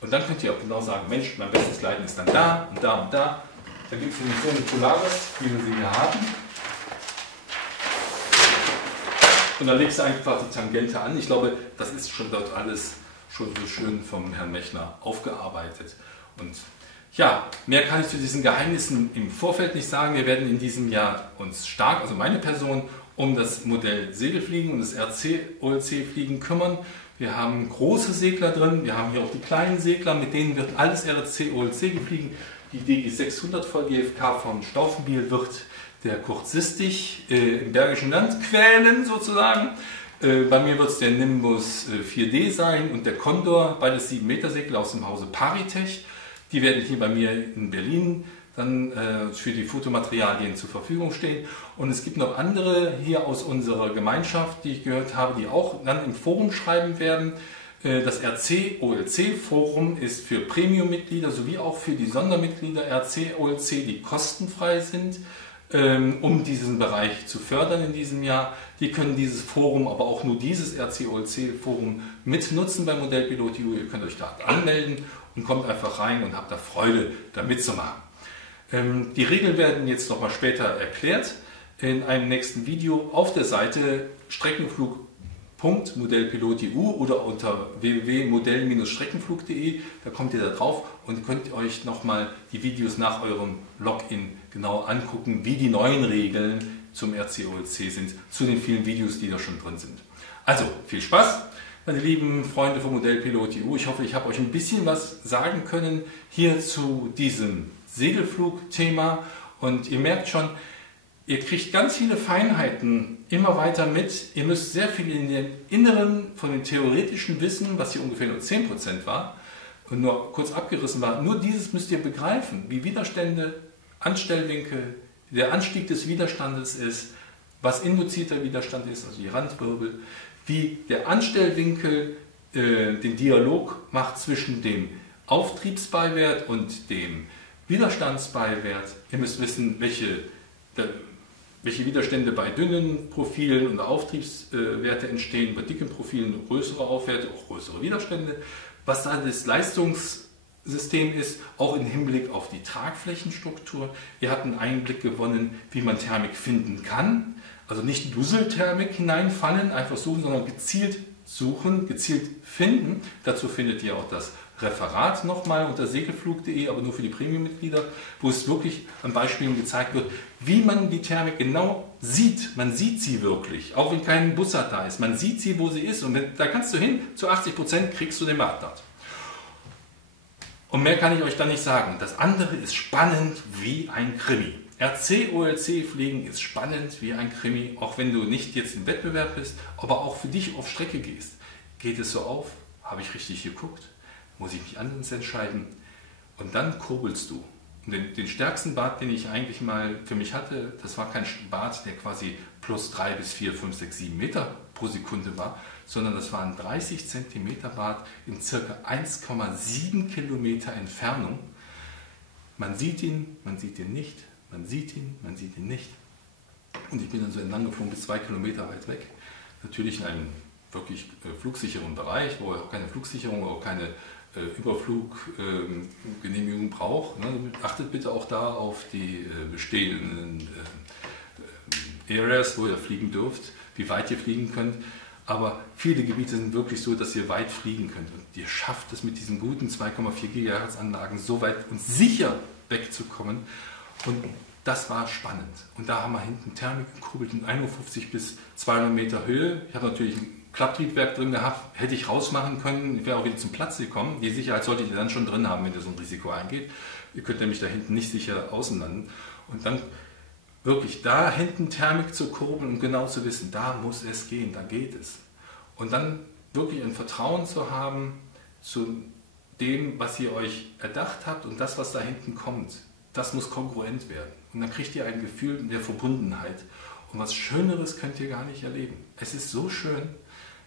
Und dann könnt ihr auch genau sagen, Mensch, mein bestes Gleiten ist dann da und da und da. Da gibt es nämlich so eine Polare, wie wir sie hier haben. Und dann legst du einfach die Tangente an. Ich glaube, das ist schon dort alles schon so schön vom Herrn Mechner aufgearbeitet. Und ja, mehr kann ich zu diesen Geheimnissen im Vorfeld nicht sagen. Wir werden in diesem Jahr uns stark, also meine Person, um das Modell Segelfliegen und das RC-OLC-Fliegen kümmern. wir haben große Segler drin, wir haben hier auch die kleinen Segler, mit denen wird alles RC, OLC gefliegen. Die DG 600 voll GFK von Stauffenbiel wird der Kurt Sistich im Bergischen Land quälen sozusagen. Bei mir wird es der Nimbus 4D sein und der Condor, beides 7 Meter Segler aus dem Hause Paritech. Die werden hier bei mir in Berlin dann für die Fotomaterialien zur Verfügung stehen. Und es gibt noch andere hier aus unserer Gemeinschaft, die ich gehört habe, die auch dann im Forum schreiben werden. Das RC-OLC-Forum ist für Premium-Mitglieder sowie auch für die Sondermitglieder RC-OLC, die kostenfrei sind, um diesen Bereich zu fördern in diesem Jahr. Die können dieses Forum, aber auch nur dieses RC-OLC-Forum mitnutzen bei Modellpilot.eu. Ihr könnt euch da anmelden und kommt einfach rein und habt da Freude, da mitzumachen. Die Regeln werden jetzt nochmal später erklärt in einem nächsten Video auf der Seite streckenflug.modellpilot.eu oder unter www.modell-streckenflug.de. Da kommt ihr da drauf und könnt euch nochmal die Videos nach eurem Login genau angucken, wie die neuen Regeln zum RC-OLC sind, zu den vielen Videos, die da schon drin sind. Also, viel Spaß, meine lieben Freunde von Modellpilot.eu. Ich hoffe, ich habe euch ein bisschen was sagen können hier zu diesem Segelflugthema und ihr merkt schon, ihr kriegt ganz viele Feinheiten immer weiter mit. Ihr müsst sehr viel in den Inneren von dem theoretischen Wissen, was hier ungefähr nur 10% war und nur kurz abgerissen war, nur dieses müsst ihr begreifen, wie Widerstände, Anstellwinkel, der Anstieg des Widerstandes ist, was induzierter Widerstand ist, also die Randwirbel, wie der Anstellwinkel den Dialog macht zwischen dem Auftriebsbeiwert und dem Widerstandsbeiwert. Ihr müsst wissen, welche Widerstände bei dünnen Profilen und Auftriebswerte entstehen, bei dicken Profilen größere Aufwerte, auch größere Widerstände. Was da das Leistungssystem ist, auch im Hinblick auf die Tragflächenstruktur. Ihr habt einen Einblick gewonnen, wie man Thermik finden kann. Also nicht Dusselthermik hineinfallen, einfach suchen, sondern gezielt suchen, gezielt finden. Dazu findet ihr auch das Referat nochmal unter segelflug.de, aber nur für die Premium-Mitglieder, wo es wirklich an Beispielen gezeigt wird, wie man die Thermik genau sieht. Man sieht sie wirklich, auch wenn kein Bussard da ist. Man sieht sie, wo sie ist und da kannst du hin, zu 80% kriegst du den Marktwert. Und mehr kann ich euch da nicht sagen. Das andere ist spannend wie ein Krimi. RC-OLC fliegen ist spannend wie ein Krimi, auch wenn du nicht jetzt im Wettbewerb bist, aber auch für dich auf Strecke gehst. Geht es so auf? Habe ich richtig geguckt? Muss ich mich anders entscheiden? Und dann kurbelst du. Und den stärksten Bart, den ich eigentlich mal für mich hatte, das war kein Bart, der quasi plus 3 bis 4, 5, 6, 7 Meter pro Sekunde war, sondern das war ein 30 cm Bart in ca. 1,7 Kilometer Entfernung. Man sieht ihn nicht, man sieht ihn nicht. Und ich bin dann so entlang geflogen bis 2 Kilometer weit weg. Natürlich in einem wirklich flugsicheren Bereich, wo er auch keine Flugsicherung, auch keine Überfluggenehmigung braucht. Ne? Achtet bitte auch da auf die bestehenden Areas, wo ihr fliegen dürft, wie weit ihr fliegen könnt. Aber viele Gebiete sind wirklich so, dass ihr weit fliegen könnt. Und ihr schafft es mit diesen guten 2,4 GHz Anlagen so weit und sicher wegzukommen. Und das war spannend. Und da haben wir hinten Thermik gekurbelt in 51 bis 200 Meter Höhe. Ich habe natürlich ein Klapptriebwerk drin gehabt, hätte ich rausmachen können, ich wäre auch wieder zum Platz gekommen. Die Sicherheit solltet ihr dann schon drin haben, wenn ihr so ein Risiko eingeht. Ihr könnt nämlich da hinten nicht sicher außen landen. Und dann wirklich da hinten Thermik zu kurbeln und genau zu wissen, da muss es gehen, da geht es. Und dann wirklich ein Vertrauen zu haben zu dem, was ihr euch erdacht habt und das, was da hinten kommt, das muss kongruent werden. Und dann kriegt ihr ein Gefühl der Verbundenheit. Und was Schöneres könnt ihr gar nicht erleben. Es ist so schön.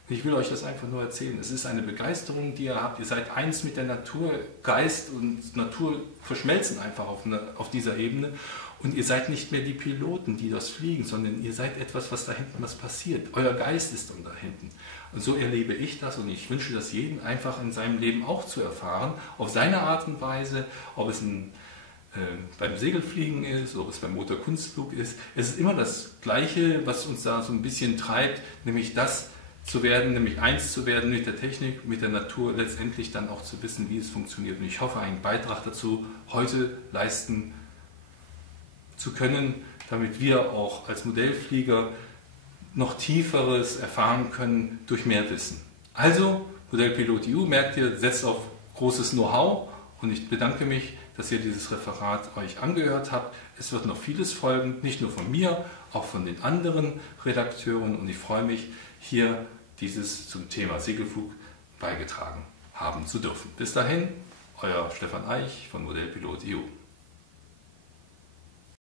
Ich will euch das einfach nur erzählen. Es ist eine Begeisterung, die ihr habt. Ihr seid eins mit der Natur. Geist und Natur verschmelzen einfach auf dieser Ebene. Und ihr seid nicht mehr die Piloten, die das fliegen, sondern ihr seid etwas, was da hinten was passiert. Euer Geist ist dann da hinten. Und so erlebe ich das und ich wünsche das jedem einfach in seinem Leben auch zu erfahren. Auf seine Art und Weise, ob es beim Segelfliegen ist, ob es beim Motorkunstflug ist. Es ist immer das Gleiche, was uns da so ein bisschen treibt, nämlich das zu werden, nämlich eins zu werden mit der Technik, mit der Natur, letztendlich dann auch zu wissen, wie es funktioniert. Und ich hoffe, einen Beitrag dazu heute leisten zu können, damit wir auch als Modellflieger noch Tieferes erfahren können durch mehr Wissen. Also, Modellpilot EU, merkt ihr, setzt auf großes Know-how und ich bedanke mich, dass ihr dieses Referat euch angehört habt. Es wird noch vieles folgen, nicht nur von mir, auch von den anderen Redakteuren und ich freue mich, hier dieses zum Thema Segelflug beigetragen haben zu dürfen. Bis dahin, euer Stefan Eich von Modellpilot EU.